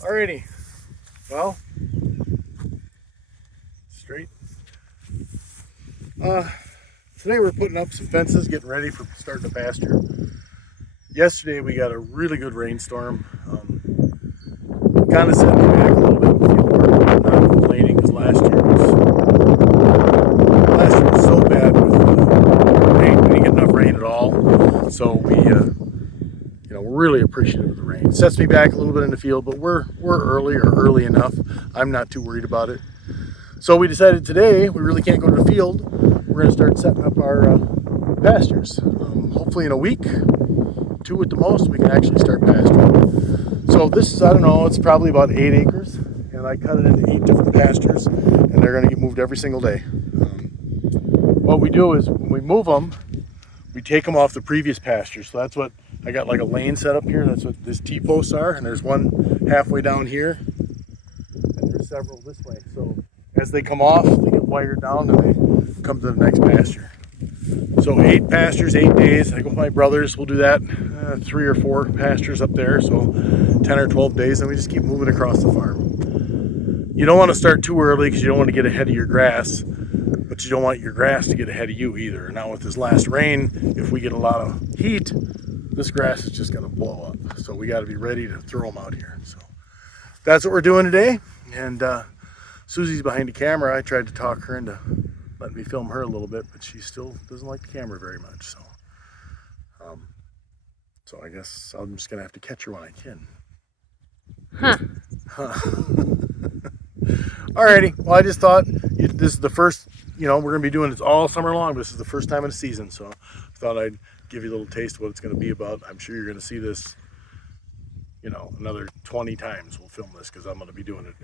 Alrighty, well, straight. Today we're putting up some fences, getting ready for starting the pasture. Yesterday we got a really good rainstorm. Kind of set me back a little bit with field work. I'm not complaining because last year was so bad with rain. We didn't get enough rain at all. So we're really appreciative of the rain. It sets me back a little bit in the field, but we're early enough. I'm not too worried about it. So we decided today we really can't go to the field. We're going to start setting up our pastures. Hopefully in a week, 2 at the most, we can actually start pasturing. So this is, I don't know, it's probably about 8 acres, and I cut it into 8 different pastures, and they're going to get moved every single day. What we do is when we move them, we take them off the previous pasture. So that's what I got, like a lane set up here. That's what these T-posts are, and there's one halfway down here, and there's several this way. So as they come off, they get wired down and they come to the next pasture. So 8 pastures, 8 days. I go with my brothers, we'll do that. 3 or 4 pastures up there, so 10 or 12 days, and we just keep moving across the farm. You don't want to start too early because you don't want to get ahead of your grass, but you don't want your grass to get ahead of you either. Now with this last rain, if we get a lot of heat, this grass is just going to blow up. So we got to be ready to throw them out here. So that's what we're doing today. And Susie's behind the camera. I tried to talk her into letting me film her a little bit, but she still doesn't like the camera very much. So I guess I'm just gonna have to catch her when I can. Alrighty. Well, I just thought this is the first. We're gonna be doing this all summer long. But this is the first time of the season, so I thought I'd give you a little taste of what it's gonna be about. I'm sure you're gonna see this. Another 20 times we'll film this because I'm going to be doing it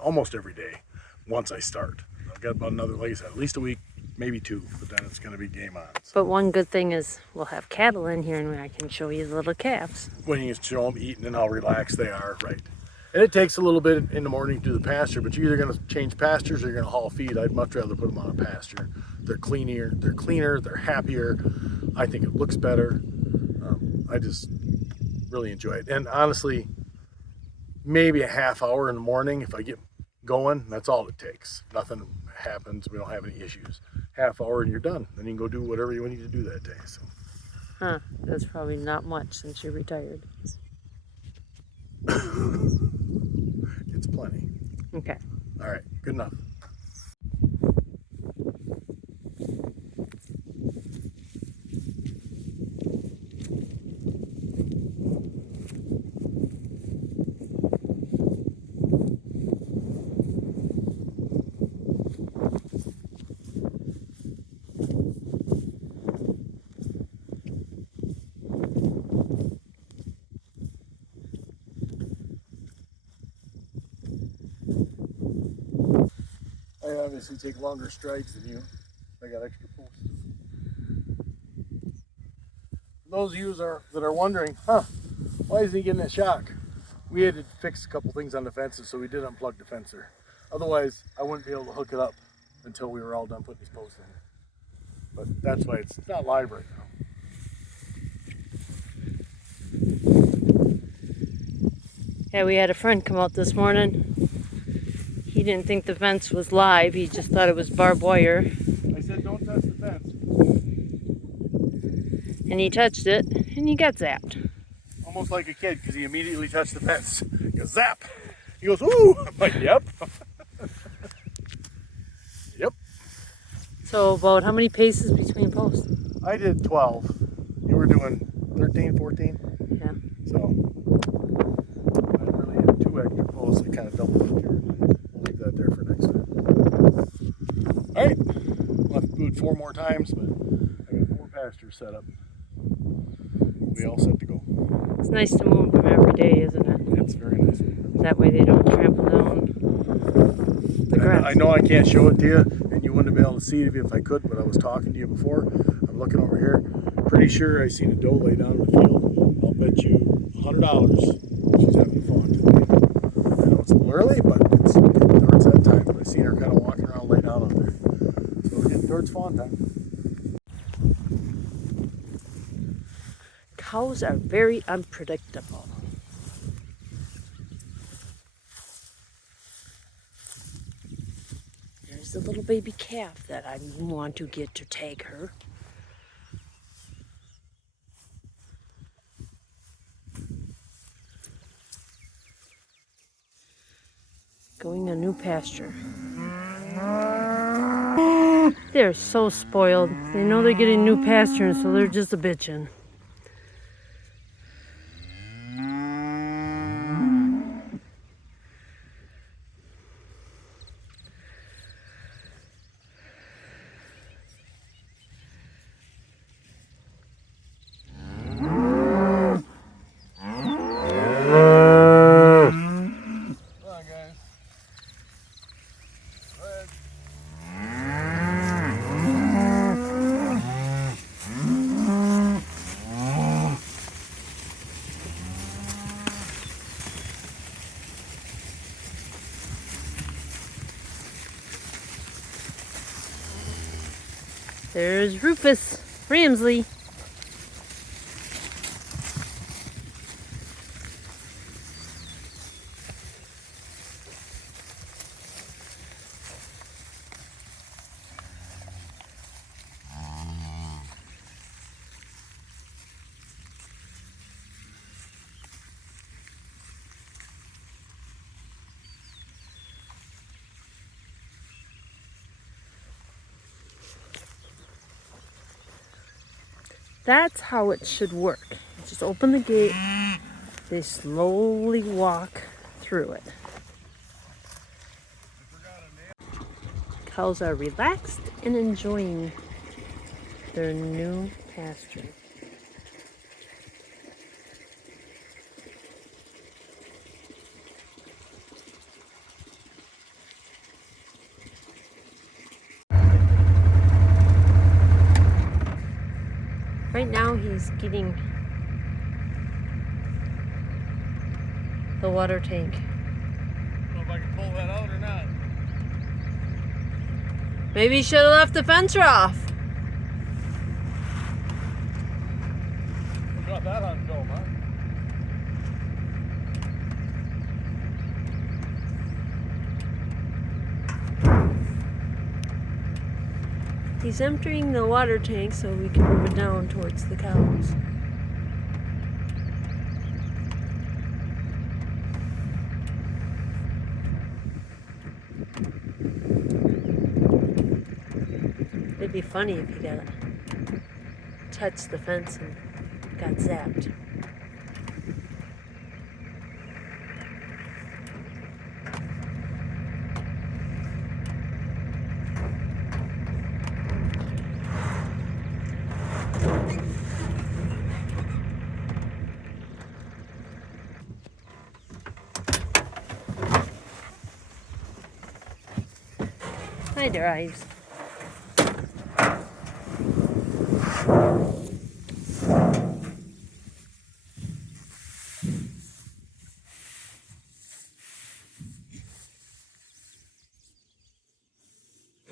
almost every day once I start. I've got about another, like I said, at least a week, maybe 2, but then it's going to be game on. So. But one good thing is we'll have cattle in here and I can show you the little calves. When you can show them eating and how relaxed they are, right. And it takes a little bit in the morning to do the pasture, but you're either going to change pastures or you're going to haul feed. I'd much rather put them on a pasture. They're cleaner, they're happier. I think it looks better. I just really enjoy it. And honestly, maybe a half hour in the morning if I get going, that's all it takes. Nothing happens, we don't have any issues. Half hour and you're done. Then you can go do whatever you need to do that day. So that's probably not much since you're retired. It's plenty. Okay. All right, good enough. I obviously take longer strides than you. I got extra posts. For those of you that are wondering, why is he getting that shock? We had to fix a couple things on the fences, so we did unplug the fencer. Otherwise, I wouldn't be able to hook it up until we were all done putting these posts in. But that's why it's not live right now. Yeah, we had a friend come out this morning. He didn't think the fence was live. He just thought it was barbed wire. I said, don't touch the fence. And he touched it, and he got zapped. Almost like a kid, because he immediately touched the fence. He goes, zap! He goes, ooh! I'm like, yep. Yep. So about how many paces between posts? I did 12. You were doing 13, 14? Yeah. So, I really had 2 extra posts. I kind of doubled up here. We'll leave that there for next time. Alright. We'll have to do it 4 more times, but I got 4 pastures set up. We'll be all set to go. It's nice to move them every day, isn't it? It's very nice. That way they don't trample down the grass. I know I can't show it to you, and you wouldn't have been able to see it if I could, but I was talking to you before. I'm looking over here. Pretty sure I seen a doe lay down in the field. I'll bet you $100 she's having fun today. I know it's a little early, but it's getting towards that time. But I seen her kind of walking around, lay down out there. So we're getting towards fawn time. Cows are very unpredictable. There's a little baby calf that I want to get to take her. Going to new pasture. They're so spoiled. They know they're getting new pasture, so they're just a bitchin'. There's Rufus Ramsley. That's how it should work. You just open the gate, they slowly walk through it. Cows are relaxed and enjoying their new pasture. Right now he's getting the water tank. I don't know if I can pull that out or not. Maybe you should have left the fencer off. We got that on film, huh? He's emptying the water tank so we can move it down towards the cows. It'd be funny if he got touched the fence and got zapped. Hi there, Ives.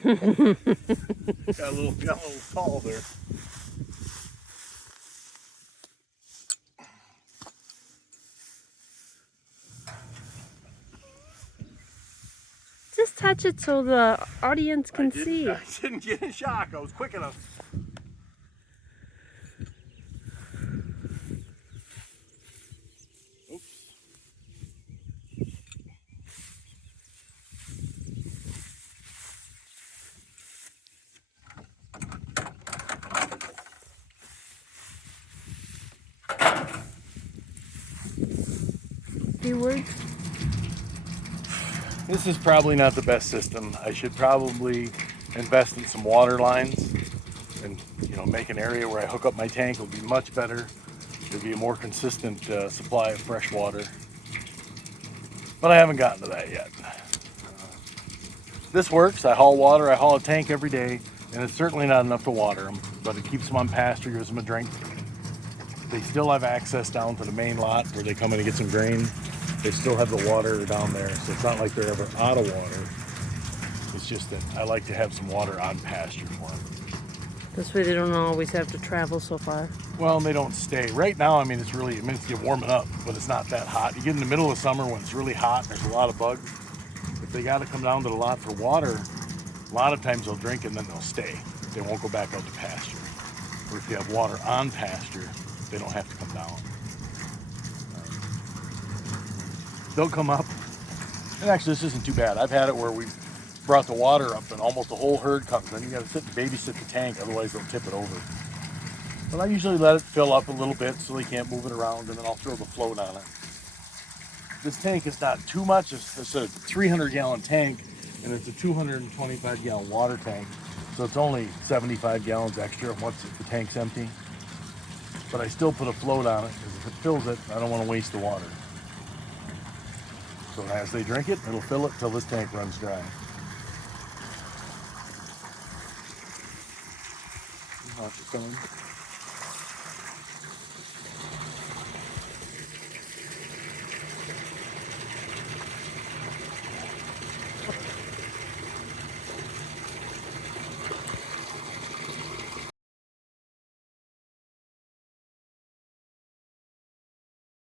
got a little tall there. Just touch it so the audience can see. I didn't get in shock. I was quick enough. Oops. Few words. This is probably not the best system. I should probably invest in some water lines and, make an area where I hook up my tank. It'll be much better. It'll be a more consistent supply of fresh water. But I haven't gotten to that yet. This works. I haul water. I haul a tank every day, and it's certainly not enough to water them, but it keeps them on pasture, gives them a drink. They still have access down to the main lot where they come in and get some grain. They still have the water down there, so it's not like they're ever out of water. It's just that I like to have some water on pasture for them. This way they don't always have to travel so far. Well, they don't stay. Right now, it's warming up, but it's not that hot. You get in the middle of summer when it's really hot, there's a lot of bugs. If they got to come down to the lot for water, A lot of times they'll drink and then they'll stay. They won't go back out to pasture. Or if you have water on pasture, they don't have to come down. They'll come up. And actually, this isn't too bad. I've had it where we brought the water up and almost the whole herd comes. Then you got to sit and babysit the tank, otherwise they'll tip it over. But I usually let it fill up a little bit so they can't move it around, and then I'll throw the float on it. This tank is not too much. It's a 300-gallon tank, and it's a 225-gallon water tank. So it's only 75 gallons extra once the tank's empty. But I still put a float on it, because if it fills it, I don't want to waste the water. So as they drink it, it'll fill it till this tank runs dry. How's it going?